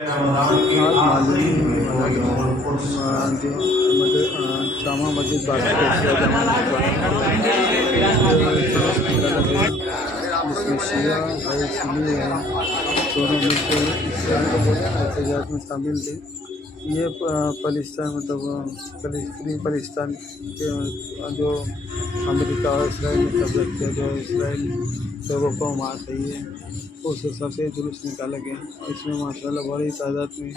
جامع مسجد بات جس میں شیعہ اور سنی ہیں دونوں مل کے احتجاج میں شامل تھے۔ یہ فلسطین فری فلسطین کے جو امریکہ اور اسرائیل نے قبضہ کیا، جو اسرائیل لوگوں کو مار رہی ہے، اس حساب سے جلوس نکالا گیا۔ اس میں ماشاء اللہ بڑی تعداد میں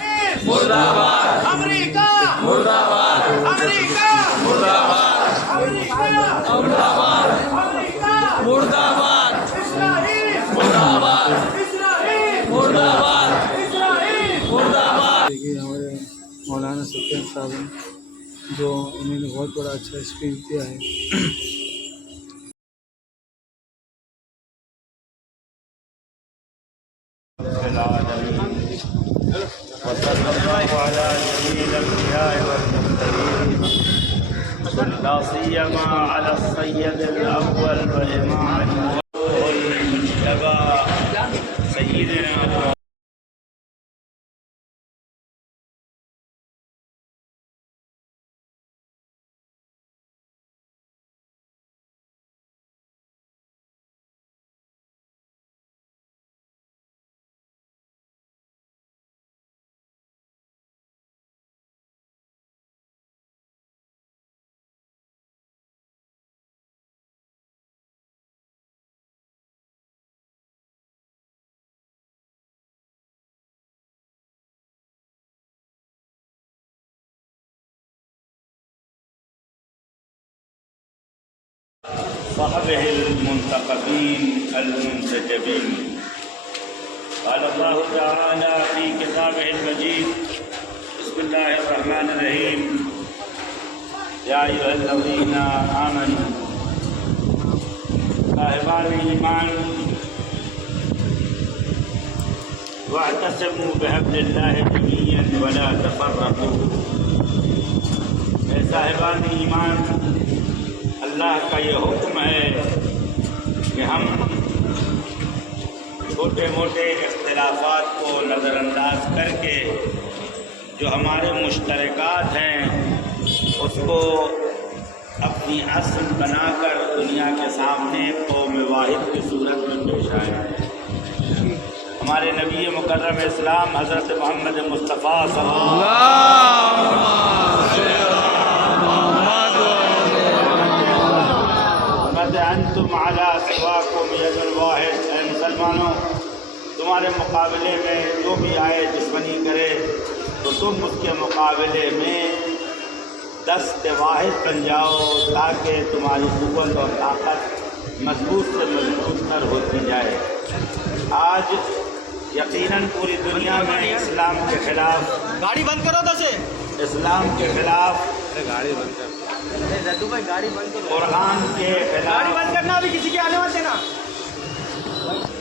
دیکھیے ہمارے مولانا سفیان صاحب ہیں، جو انہوں نے بہت بڑا اچھا اسپیچ دیا ہے۔ وصلى الله على جميع الأنبياء والمرسلين لا سيما على السيد الأول والإمام المجتبى سيدنا صحبه المنتخبين المنتجبين. قال الله تعالى في كتابه المجيد: بسم الله الرحمن الرحيم. يا أيها الذين آمنوا صاحبان ایمان واعتصموا بحبل الله جميعا ولا تفرقوا. اے صاحبان ایمان، اللہ کا یہ حکم ہے کہ ہم چھوٹے موٹے اختلافات کو نظر انداز کر کے جو ہمارے مشترکات ہیں اس کو اپنی اصل بنا کر دنیا کے سامنے قوم واحد کی صورت میں پیش آئیں۔ ہمارے نبی مکرم اسلام حضرت محمد مصطفیٰ صلی اللہ انتم علی سواکم ید الواحد. اے مسلمانوں، تمہارے مقابلے میں جو بھی آئے دشمنی کرے تو تم اس کے مقابلے میں دست واحد بن جاؤ تاکہ تمہاری قوت اور طاقت مضبوط سے مضبوط تر ہوتی جائے۔ آج یقیناً پوری دنیا میں اسلام کے خلاف گاڑی بند کرو تو سے اسلام کے خلاف گاڑی بند کر جدو بھائی گاڑی بند کرو، قرآن کے گاڑی خلاف بند کرنا، ابھی کسی کے آنے مت دینا،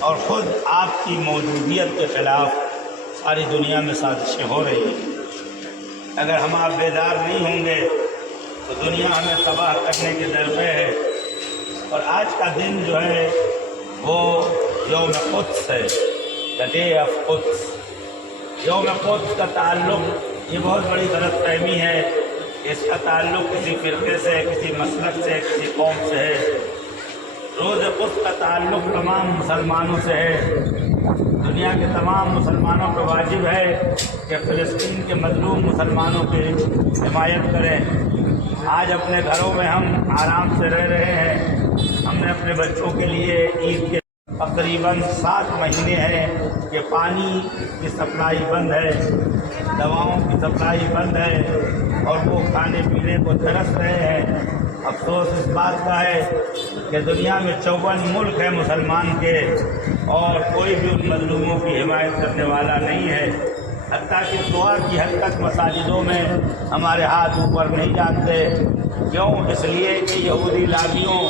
اور خود آپ کی موجودیت کے خلاف ساری دنیا میں سازشیں ہو رہی ہیں۔ اگر ہم آپ بیدار نہیں ہوں گے تو دنیا ہمیں تباہ کرنے کے در پہ ہے۔ اور آج کا دن جو ہے وہ یوم قدس ہے، دا ڈے آف قدس۔ یوم قدس کا تعلق، یہ بہت بڑی غلط فہمی ہے، اس کا تعلق کسی فرقے سے، کسی مسلک سے، کسی قوم سے ہے۔ روز قدس کا تعلق تمام مسلمانوں سے ہے۔ دنیا کے تمام مسلمانوں پر واجب ہے کہ فلسطین کے مظلوم مسلمانوں کی حمایت کریں۔ آج اپنے گھروں میں ہم آرام سے رہ رہے ہیں۔ ہم نے اپنے بچوں کے لیے عید کے تقریباً 7 مہینے ہیں کہ پانی کی سپلائی بند ہے، دواؤں کی سپلائی بند ہے، اور وہ کھانے پینے کو ترس رہے ہیں۔ افسوس اس بات کا ہے کہ دنیا میں 54 ملک ہیں مسلمان کے، اور کوئی بھی ان مظلوموں کی حمایت کرنے والا نہیں ہے۔ حتیٰ کہ دعا کی حد تک مساجدوں میں ہمارے ہاتھ اوپر نہیں جاتے۔ کیوں؟ اس لیے کہ یہودی لاغیوں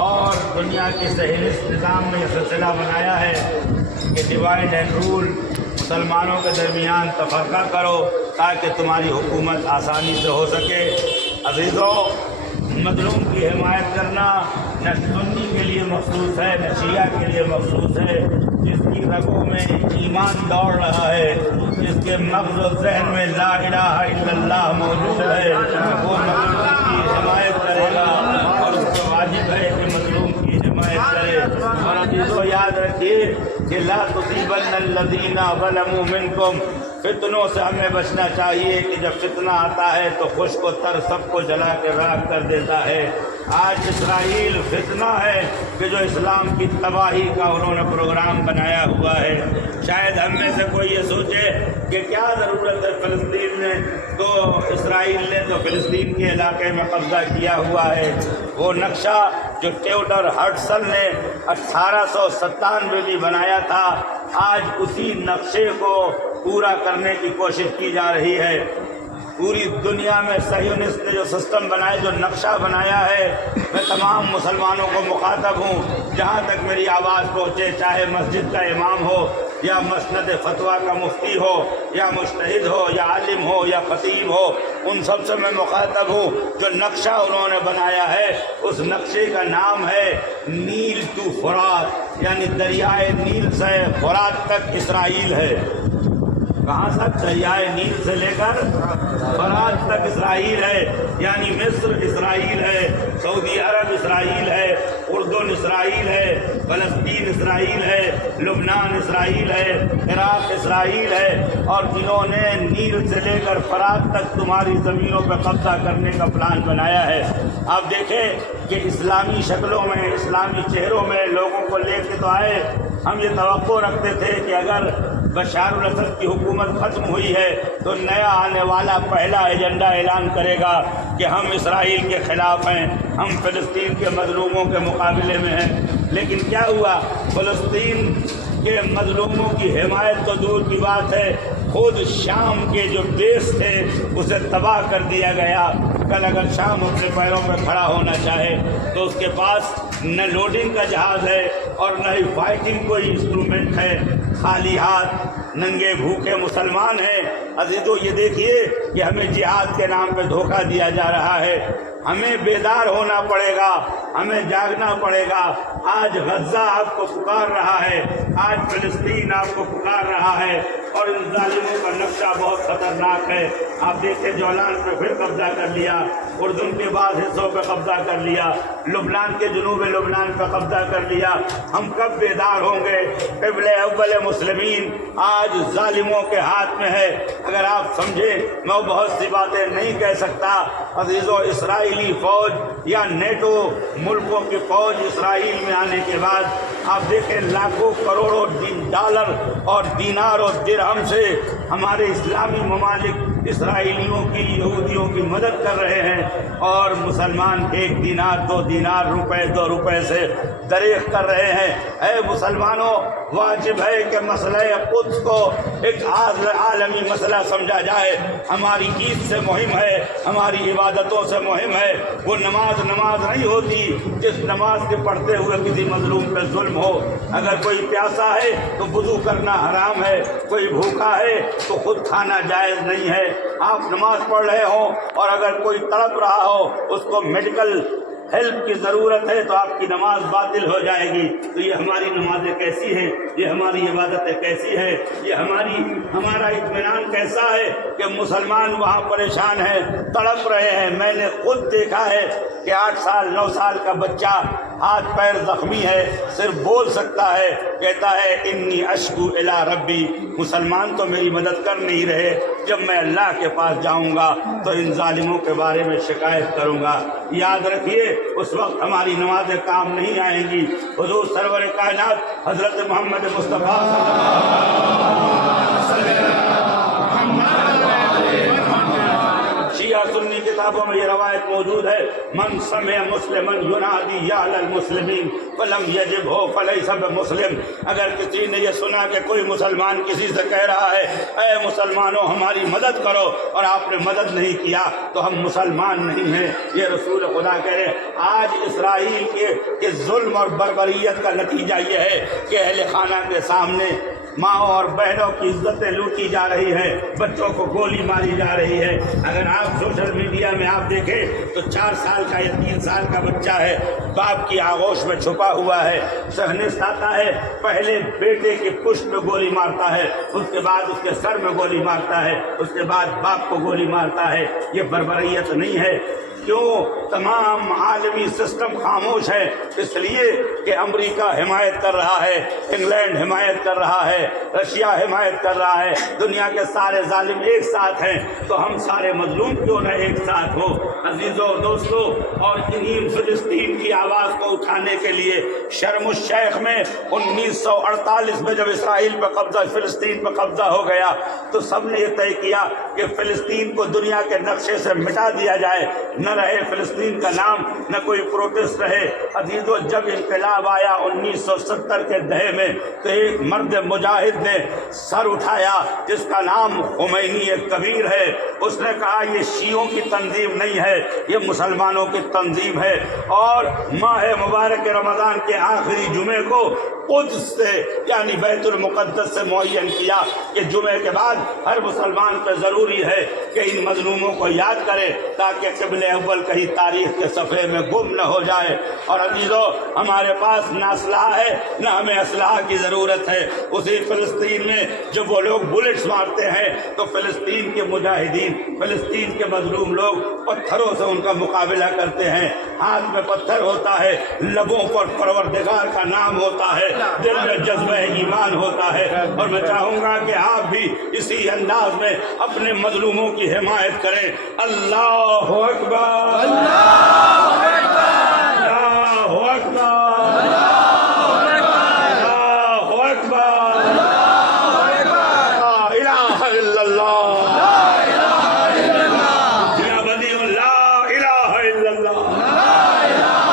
اور دنیا کے صہیونسٹ نظام نے یہ سلسلہ بنایا ہے کہ ڈیوائڈ اینڈ رول، مسلمانوں کے درمیان تفرقہ کرو تاکہ تمہاری حکومت آسانی سے ہو سکے۔ عزیزوں، مظلوم کی حمایت کرنا نہ سنی کے لیے مخصوص ہے، نہ شیعہ کے لیے مخصوص ہے۔ جس جس کی رگوں میں ایمان دوڑ رہا ہے، جس کے مغز و ذہن میں لا الہ الا اللہ موجود ہے، وہ مظلوم کی حمایت کرے گا اور اس کو واجب ہے کہ مظلوم کی حمایت کرے۔ اور عزیزو یاد رکھیے کہ لا تصیبن الذین ظلموا منکم، فتنوں سے ہمیں بچنا چاہیے کہ جب فتنہ آتا ہے تو خشک و تر سب کو جلا کے راکھ کر دیتا ہے۔ آج اسرائیل فتنہ ہے کہ جو اسلام کی تباہی کا انہوں نے پروگرام بنایا ہوا ہے۔ شاید ہم میں سے کوئی یہ سوچے کہ کیا ضرورت ہے فلسطین میں، تو اسرائیل نے تو فلسطین کے علاقے میں قبضہ کیا ہوا ہے۔ وہ نقشہ جو ٹیوڈر ہڈسن نے 1897 میں بنایا تھا، آج اسی نقشے کو پورا کرنے کی کوشش کی جا رہی ہے۔ پوری دنیا میں صہیونسٹ نے جو سسٹم بنایا، جو نقشہ بنایا ہے، میں تمام مسلمانوں کو مخاطب ہوں، جہاں تک میری آواز پہنچے، چاہے مسجد کا امام ہو یا مسند فتویٰ کا مفتی ہو یا مجتہد ہو یا عالم ہو یا خطیب ہو، ان سب سے میں مخاطب ہوں۔ جو نقشہ انہوں نے بنایا ہے، اس نقشے کا نام ہے نیل ٹو فرات، یعنی دریائے نیل سے فرات تک اسرائیل ہے۔ کہاں تک؟ دریائے نیل سے لے کر فرات تک اسرائیل ہے، یعنی مصر اسرائیل ہے، سعودی عرب اسرائیل ہے، اردن اسرائیل ہے، فلسطین اسرائیل ہے، لبنان اسرائیل ہے، عراق اسرائیل ہے، اور جنہوں نے نیل سے لے کر فرات تک تمہاری زمینوں پہ قبضہ کرنے کا پلان بنایا ہے۔ آپ دیکھیں کہ اسلامی شکلوں میں، اسلامی چہروں میں لوگوں کو لے کے تو آئے۔ ہم یہ توقع رکھتے تھے کہ اگر بشار الاسد کی حکومت ختم ہوئی ہے تو نیا آنے والا پہلا ایجنڈا اعلان کرے گا کہ ہم اسرائیل کے خلاف ہیں، ہم فلسطین کے مظلوموں کے مقابلے میں ہیں۔ لیکن کیا ہوا؟ فلسطین کے مظلوموں کی حمایت تو دور کی بات ہے، خود شام کے جو بیس تھے اسے تباہ کر دیا گیا۔ کل اگر شام اپنے پیروں پہ کھڑا ہونا چاہے تو اس کے پاس نہ لوڈنگ کا جہاز ہے اور نہ ہی فائٹنگ کوئی انسٹرومنٹ ہے، خالی ہاتھ ننگے بھوکے مسلمان ہیں۔ عزیزو یہ دیکھیے کہ ہمیں جہاد کے نام پہ دھوکہ دیا جا رہا ہے۔ ہمیں بیدار ہونا پڑے گا، ہمیں جاگنا پڑے گا۔ آج غزہ آپ کو پکار رہا ہے، آج فلسطین آپ کو پکار رہا ہے، اور ان ظالموں کا نقشہ بہت خطرناک ہے۔ آپ دیکھیں جولان پہ پھر قبضہ کر لیا، اردن کے بعض حصوں پہ قبضہ کر لیا، لبنان کے جنوب لبنان پہ قبضہ کر لیا۔ ہم کب بیدار ہوں گے؟ قبلہ اول مسلمین آج ظالموں کے ہاتھ میں ہے۔ اگر آپ سمجھیں، میں بہت سی باتیں نہیں کہہ سکتا۔ عزیزو، اسرائیلی فوج یا نیٹو ملکوں کی فوج اسرائیل میں آنے کے بعد آپ دیکھیں لاکھوں کروڑوں ڈالر اور دینار اور درہم سے ہمارے اسلامی ممالک اسرائیلیوں کی، یہودیوں کی مدد کر رہے ہیں، اور مسلمان 1 دینار 2 دینار، روپے 2 روپے سے دریغ کر رہے ہیں۔ اے مسلمانوں، واجب ہے کہ مسئلہ قدس کو ایک عالمی مسئلہ سمجھا جائے۔ ہماری عید سے مہم ہے، ہماری عبادتوں سے مہم ہے۔ وہ نماز نہیں ہوتی جس نماز کے پڑھتے ہوئے کسی مظلوم پہ ظلم ہو۔ اگر کوئی پیاسا ہے تو وضو کرنا حرام ہے، کوئی بھوکا ہے تو خود کھانا جائز نہیں ہے۔ آپ نماز پڑھ رہے ہوں اور اگر کوئی تڑپ رہا ہو، اس کو میڈیکل ہیلپ کی ضرورت ہے، تو آپ کی نماز باطل ہو جائے گی۔ تو یہ ہماری نمازیں کیسی ہیں؟ یہ ہماری عبادتیں کیسی ہیں؟ یہ ہمارا اطمینان کیسا ہے کہ مسلمان وہاں پریشان ہیں، تڑپ رہے ہیں؟ میں نے خود دیکھا ہے کہ 8 سال 9 سال کا بچہ ہاتھ پیر زخمی ہے، صرف بول سکتا ہے، کہتا ہے انی اشکو الی ربی۔ مسلمان تو میری مدد کر نہیں رہے، جب میں اللہ کے پاس جاؤں گا تو ان ظالموں کے بارے میں شکایت کروں گا۔ یاد رکھیے، اس وقت ہماری نمازیں کام نہیں آئیں گی۔ حضور سرور کائنات حضرت محمد مصطفیٰ شیعہ سنی کتابوں میں یہ روایت موجود ہے، من سمع مسلمن ینادی یا علی المسلمین فلم یجبہ فلیس بمسلم۔ اگر کسی نے یہ سنا کہ کوئی مسلمان کسی سے کہہ رہا ہے اے مسلمانوں ہماری مدد کرو، اور آپ نے مدد نہیں کیا تو ہم مسلمان نہیں ہیں۔ یہ رسول خدا کہہ رہے ہیں۔ آج اسرائیل کے ظلم اور بربریت کا نتیجہ یہ ہے کہ اہل خانہ کے سامنے ماں اور بہنوں کی عزتیں لوٹی جا رہی ہیں، بچوں کو گولی ماری جا رہی ہے۔ اگر آپ سوشل میڈیا میں آپ دیکھیں تو 4 سال کا یا 3 سال کا بچہ ہے، باپ کی آغوش میں چھپا ہوا ہے، صحنت آتا ہے، پہلے بیٹے کی پشت میں گولی مارتا ہے، اس کے بعد اس کے سر میں گولی مارتا ہے، اس کے بعد باپ کو گولی مارتا ہے۔ یہ بربریت نہیں ہے؟ کیوں تمام عالمی سسٹم خاموش ہے؟ اس لیے کہ امریکہ حمایت کر رہا ہے، انگلینڈ حمایت کر رہا ہے، رشیا حمایت کر رہا ہے، دنیا کے سارے ظالم ایک ساتھ ہیں، تو ہم سارے مظلوم کیوں نہ ایک ساتھ ہو؟ عزیزوں دوستوں، اور انہی فلسطین کی آواز کو اٹھانے کے لیے شرم الشیخ میں 1948 میں جب اسرائیل پہ قبضہ، فلسطین پہ قبضہ ہو گیا تو سب نے یہ طے کیا کہ فلسطین کو دنیا کے نقشے سے مٹا دیا جائے، نہ رہے فلسطین کا نام، نہ کوئی پروٹیسٹ رہے۔ عزیزو، جب انقلاب آیا 1970 کے دہے میں تو ایک مرد مجاہد نے سر اٹھایا جس کا نام خمینی کبیر ہے۔ اس نے کہا یہ شیعوں کی تنظیم نہیں ہے، یہ مسلمانوں کی تنظیم ہے، اور ماہ مبارک رمضان کے آخری جمعے کو قدس سے یعنی بیت المقدس سے معین کیا کہ جمعے کے بعد ہر مسلمان پہ ضروری ہے کہ ان مظلوموں کو یاد کرے تاکہ قبل اول کہیں تاریخ کے صفحے میں گم نہ ہو جائے۔ اور عزیزو، ہمارے پاس نہ اسلحہ ہے نہ ہمیں اسلحہ کی ضرورت ہے۔ اسی فلسطین میں جب وہ لوگ بلٹس مارتے ہیں تو فلسطین کے مجاہدین، فلسطین کے مظلوم لوگ پتھروں سے ان کا مقابلہ کرتے ہیں۔ ہاتھ میں پتھر ہوتا ہے، لبوں پر پروردگار کا نام ہوتا ہے، دل میں جذبہ ایمان ہوتا ہے۔ اور میں چاہوں گا کہ آپ بھی اسی انداز میں اپنے مظلوموں کی حمایت کریں۔ اللہ اکبر، اللہ اکبر، اللہ اکبر، اللہ اکبر، لا الہ الا اللہ، یا بدیع لا الہ الا اللہ، لا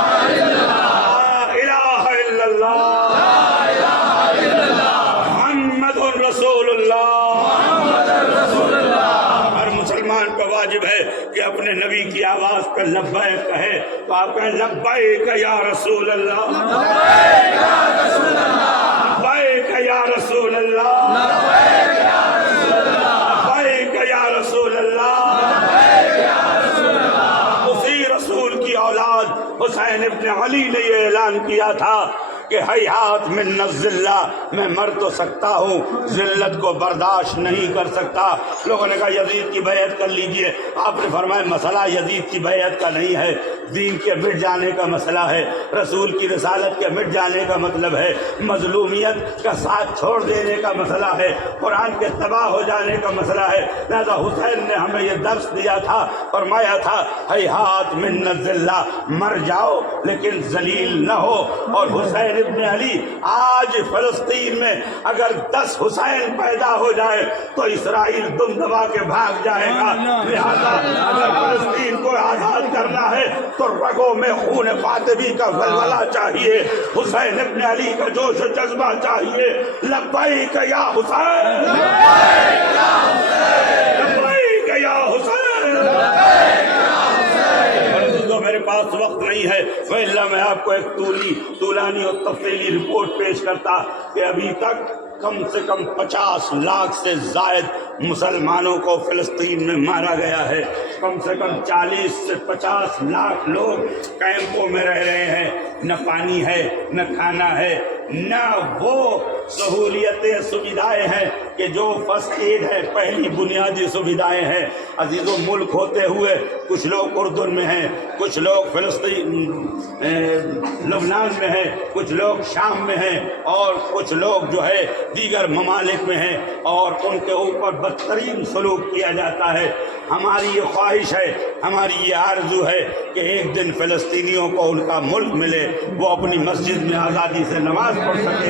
الہ الا اللہ، محمد رسول اللہ۔ ہر مسلمان کا واجب ہے کہ اپنے نبی کی آواز پر لبیک کہے، تو آپ کہیں لبیک یا رسول اللہ، لبیک یا رسول اللہ، لبیک یا رسول اللہ، لبیک یا رسول اللہ، لبیک یا رسول اللہ، لبیک یا رسول اللہ۔ اسی رسول کی اولاد حسین ابن علی نے یہ اعلان کیا تھا کہ حیات من الذلہ، میں مر تو سکتا ہوں، ذلت کو برداشت نہیں کر سکتا۔ لوگوں نے کہا یزید کی بیعت کر لیجئے، آپ نے فرمایا مسئلہ یزید کی بیعت کا نہیں ہے، دین کے مٹ جانے کا مسئلہ ہے، رسول کی رسالت کے مٹ جانے کا مطلب ہے مظلومیت کا ساتھ چھوڑ دینے کا مسئلہ ہے، قرآن کے تباہ ہو جانے کا مسئلہ ہے۔ لہذا حسین نے ہمیں یہ درس دیا تھا، فرمایا تھا حیات من الذلہ، مر جاؤ لیکن ذلیل نہ ہو۔ اور حسین ابن علی، آج فلسطین میں اگر 10 حسین پیدا ہو جائے تو اسرائیل دم دبا کے بھاگ جائے گا۔ لہذا اگر فلسطین کو آزاد کرنا ہے تو رگوں میں خون فاطمی کا ولولہ چاہیے، حسین ابن علی کا جوش و جذبہ چاہیے۔ لبیک یا حسین، لبیک یا حسین، لبیک یا حسین، لبیک یا حسین۔ تو میرے پاس وقت نہیں ہے، وإلا میں آپ کو ایک طولانی اور تفصیلی رپورٹ پیش کرتا کہ ابھی تک کم سے کم 50 لاکھ سے زائد مسلمانوں کو فلسطین میں مارا گیا ہے، کم سے کم 40 سے 50 لاکھ لوگ کیمپوں میں رہ رہے ہیں، نہ پانی ہے، نہ کھانا ہے، نہ وہ سہولیتیں سویدھائیں ہیں کہ جو فرسٹ ایڈ ہے، پہلی بنیادی سویدھائیں ہیں۔ عزیزوں، ملک ہوتے ہوئے کچھ لوگ اردن میں ہیں، کچھ لوگ فلسطین لبنان میں ہیں، کچھ لوگ شام میں ہیں، اور کچھ لوگ جو ہے دیگر ممالک میں ہیں، اور ان کے اوپر بدترین سلوک کیا جاتا ہے۔ ہماری یہ خواہش ہے، ہماری یہ آرزو ہے کہ ایک دن فلسطینیوں کو ان کا ملک ملے، وہ اپنی مسجد میں آزادی سے نماز پڑھ سکے۔